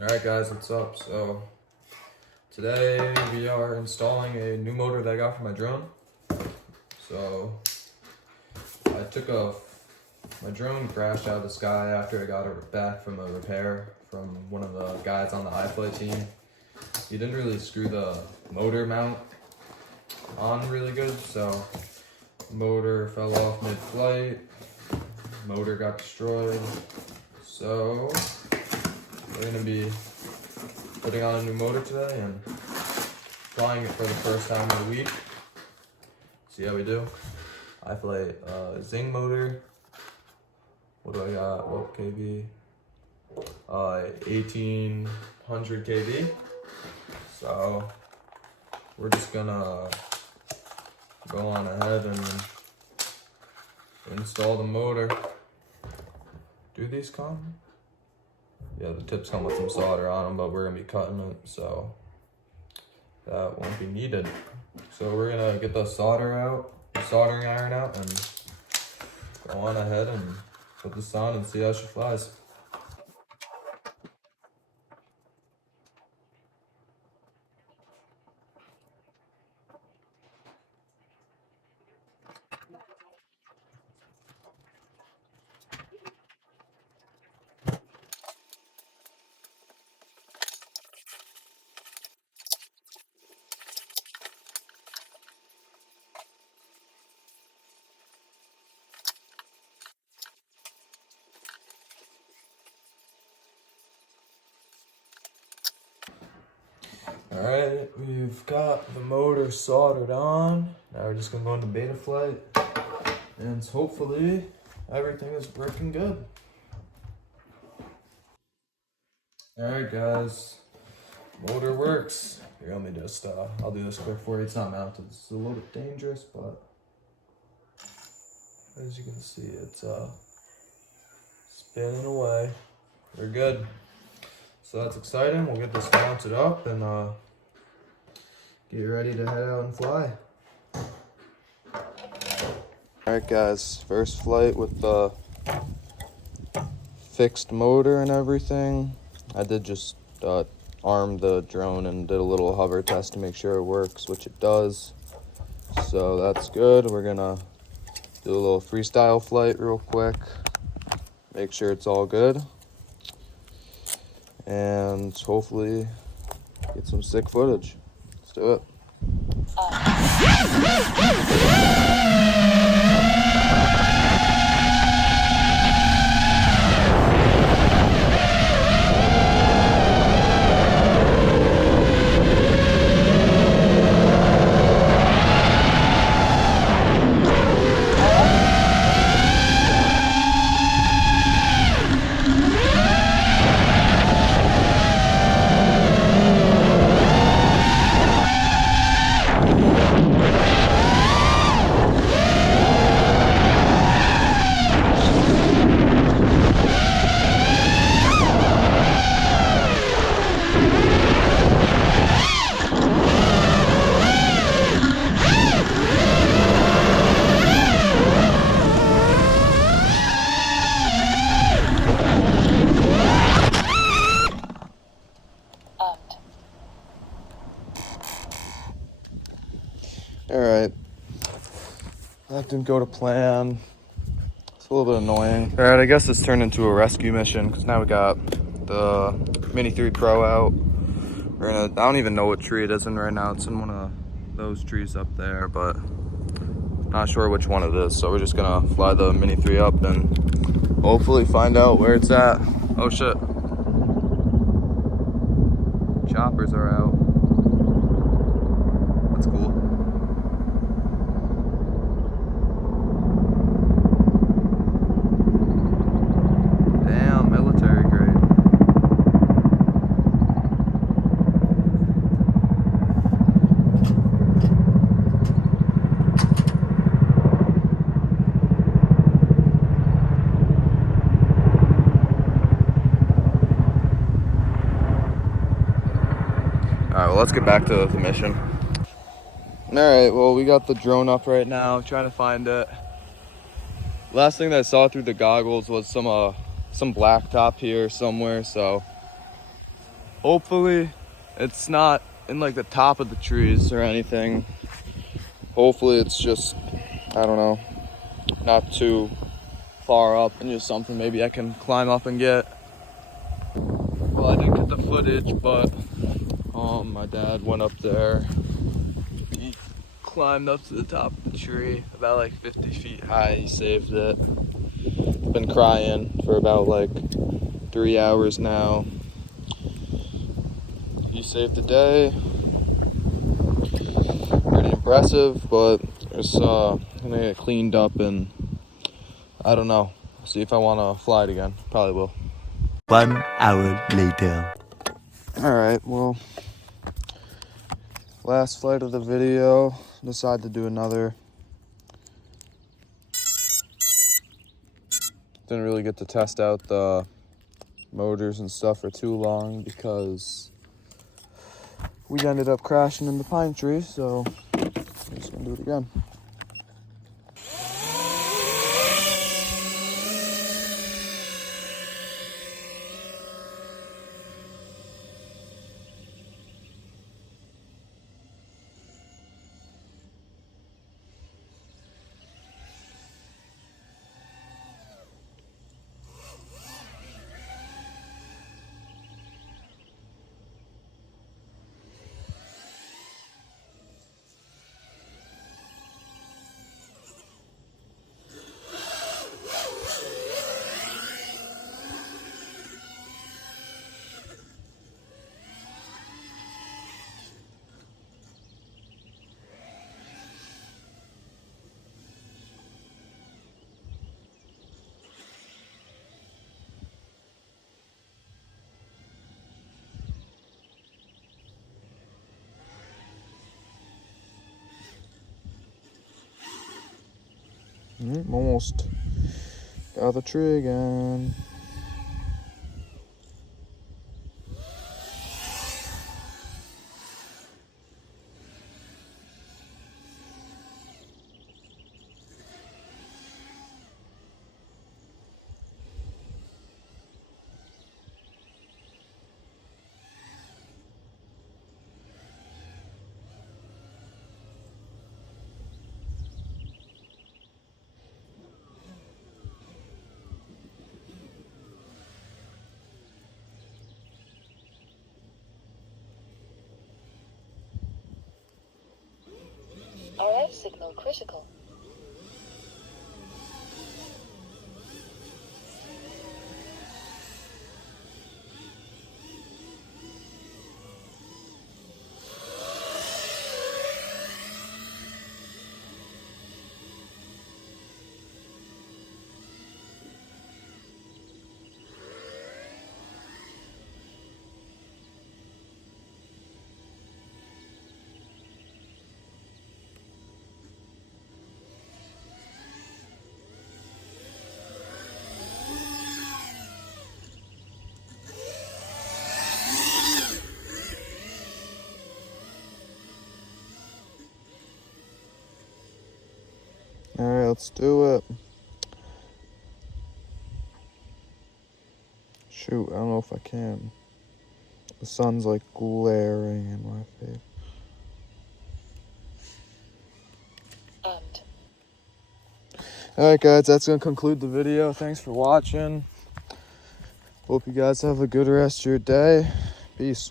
Alright guys, what's up? So today we are installing a new motor that I got for my drone. So I took my drone crashed out of the sky after I got it back from a repair from one of the guys on the iFlight team. He didn't really screw the motor mount on really good, so motor fell off mid-flight, motor got destroyed. So we're gonna be putting on a new motor today and flying it for the first time in a week. See how we do. iFlight Zing motor. What do I got? What kV? 1800 kV. So we're just gonna go on ahead and install the motor. Do these come? Yeah, the tips come with some solder on them, but we're gonna be cutting it, so that won't be needed. So we're gonna get the soldering iron out, and go on ahead and put this on and see how she flies. Alright, we've got the motor soldered on. Now we're just gonna go into beta flight, and hopefully everything is working good. Alright guys, motor works. Here, let me just, I'll do this quick for you. It's not mounted, it's a little bit dangerous, but as you can see, it's spinning away. We're good. So that's exciting. We'll get this mounted up and get ready to head out and fly. Alright guys, first flight with the fixed motor and everything. I did just arm the drone and did a little hover test to make sure it works, which it does. So that's good. We're gonna do a little freestyle flight real quick. Make sure it's all good. And hopefully get some sick footage. Let's do it. Alright, that didn't go to plan. It's a little bit annoying. Alright, I guess this turned into a rescue mission because now we got the Mini 3 Pro out. I don't even know what tree it is in right now. It's in one of those trees up there, but not sure which one it is. So we're just gonna fly the Mini 3 up and hopefully find out where it's at. Oh shit. Choppers are out. That's cool. Damn, military grade. Alright, well, let's get back to the mission. Alright, well, we got the drone up right now, trying to find it. Last thing that I saw through the goggles was some blacktop here somewhere, so Hopefully it's not in like the top of the trees or anything. Hopefully it's just, I don't know, not too far up and just something maybe I can climb up and get. Well, I didn't get the footage, but my dad went up there. He climbed up to the top of the tree, about like 50 feet high. He saved it. Been crying for about like 3 hours now. He saved the day. Pretty impressive, but it's gonna get cleaned up, and I don't know. See if I want to fly it again. Probably will. 1 hour later. All right, well, last flight of the video. Decided to do another. Didn't really get to test out the motors and stuff for too long because we ended up crashing in the pine tree, so I'm just gonna do it again. Almost got the tree again. RF signal critical. All right, let's do it. Shoot, I don't know if I can. The sun's like glaring in my face. Alright guys, that's going to conclude the video. Thanks for watching. Hope you guys have a good rest of your day. Peace.